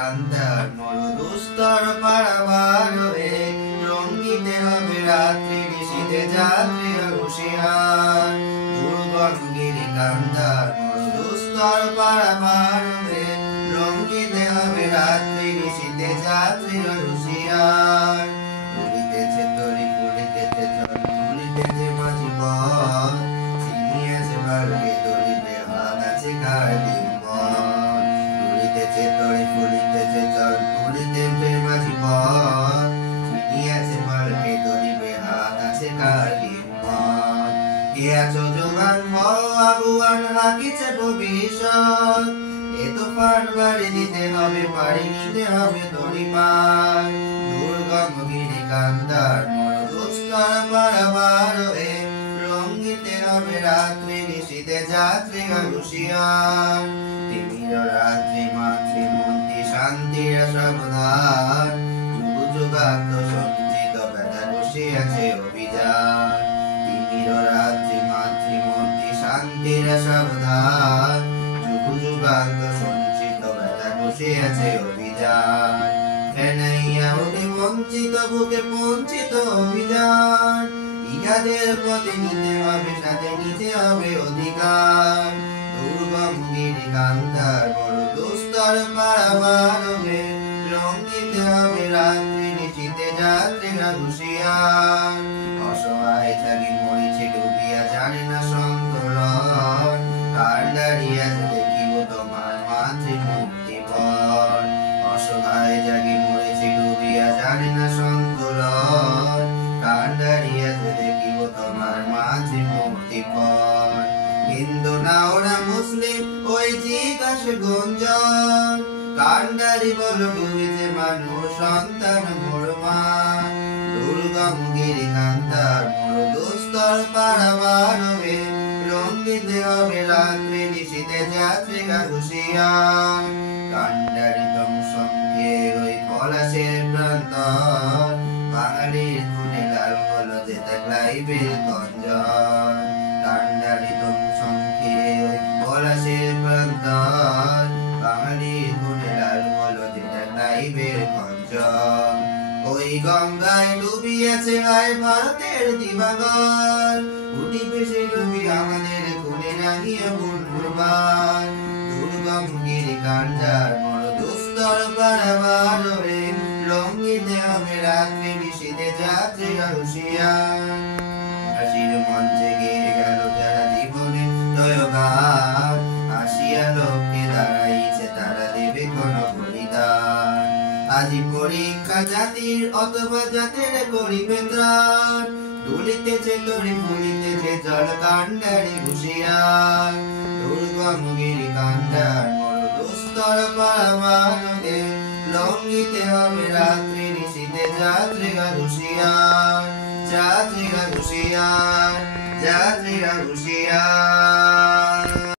আন্ধার মরুদুস্তর পারাবার হয়ে রঙ্গিতে হবে রাত্রি নিশীথে যাত্রী হুঁশিয়ার দুর্গম গিরি কান্ধার মরুদুস্তর পারাবার হয়ে রঙ্গিতে হবে রাত্রি নিশীথে যাত্রী হুঁশিয়ার তুলিতেছে তরি ফুলিতেছে জল তুলিতেছে মাঝি পথ চিনিয়েছে বালকে দলিবে হাত আছে কার্দি দিতে হবে পাড়ি নিতে হবে দড়ি পার দুর্গম গিরি কান্দার মরুদুস্তর পারাবার হয়ে রঙ্গিতে হবে রাত্রি নিশীথে যাত্রী হুঁশিয়ার তিমির রাত্রি মাতৃমূর্তি শান্তির সাবধান যুগ যুগান্ত সঞ্চিত ব্যথা বসিয়াছে অভিযান তিমির রাত্রি মাতৃমূর্তি শান্তির সাবধান যুগ যুগান্ত সঞ্চিত ব্যথা বসিয়াছে অভিযান ফেনাইয়া ওঠে বঞ্চিত বুকে বঞ্চিত অভিযান ইহাদের পথে নিতে হবে সাথে নিতে হবে অধিকার দুর্গম গিরি কান্ধার মরুদুস্তর পারাবার হয়ে রঙ্গিতে হবে রাত্রি নিশীথে যাত্রীরা হুঁশিয়ার অসহায় জাগি মরিছে ডুবিয়া জানে না সন্তরণ কার দাঁড়িয়ে আছে দেখিব তোমার মাতৃমূর্তি পর অসহায় জাগি মরিছে ডুবিয়া জানে না সন্তরণ কার দাঁড়িয়ে আছে দেখিব তোমার মাতৃমূর্তি পর হিন্দু না ওরা মুসলিম ওই জিজ্ঞাসা গুঞ্জন কান্ডারি বলো ডুবিছে মানুষ সন্তান মরমান দুর্গম গিরি কান্ধার মরুদুস্তর পারাবার হয়ে রঙ্গিতে হবে রাত্রি নিশীথে যাত্রীরা হুঁশিয়ার কান্ডারি দংশঙ্গে ওই পলাশের প্রান্তর বাঙালির খুনে লাল হলো যে তাকলাইবের গঞ্জন কান্ডারি দংশঙ্গে ওই পলাশের প্রান্তর বাঙালির খুনে লাল হলো যে তাকলাইবের গঞ্জন ওই গঙ্গায় ডুবিয়েছে হয় ভারতের দিবাগর উঠিবে সে ডুবি আমাদের খুনে রাঙিয়ে বুলবুলবার দুর্গম গিরি কান্ধার মরুদুস্তর পারাবার হয়ে রঙ্গিতে হবে রাত্রি নিশীথে যাত্রীরা হুঁশিয়ার হাসির মঞ্চে গিয়ে গেল যারা জীবনে জয়গান হাসিয়া লোককে দাঁড়াইছে তারা দেবে কোন বলিদান আজি পরীক্ষা জাতির অথবা জাতের করিবে ত্রাণ দুলিতেছে তরি ফুলিতেছে জল কান্ডারি হুঁশিয়ার দুর্গম গিরি কান্ধার মরুদুস্তর পারাবার হয়ে রঙ্গিতে হবে রাত্রি নিশীথে যাত্রীরা হুঁশিয়ার যাত্রীরা হুঁশিয়ার যাত্রীরা হুঁশিয়ার।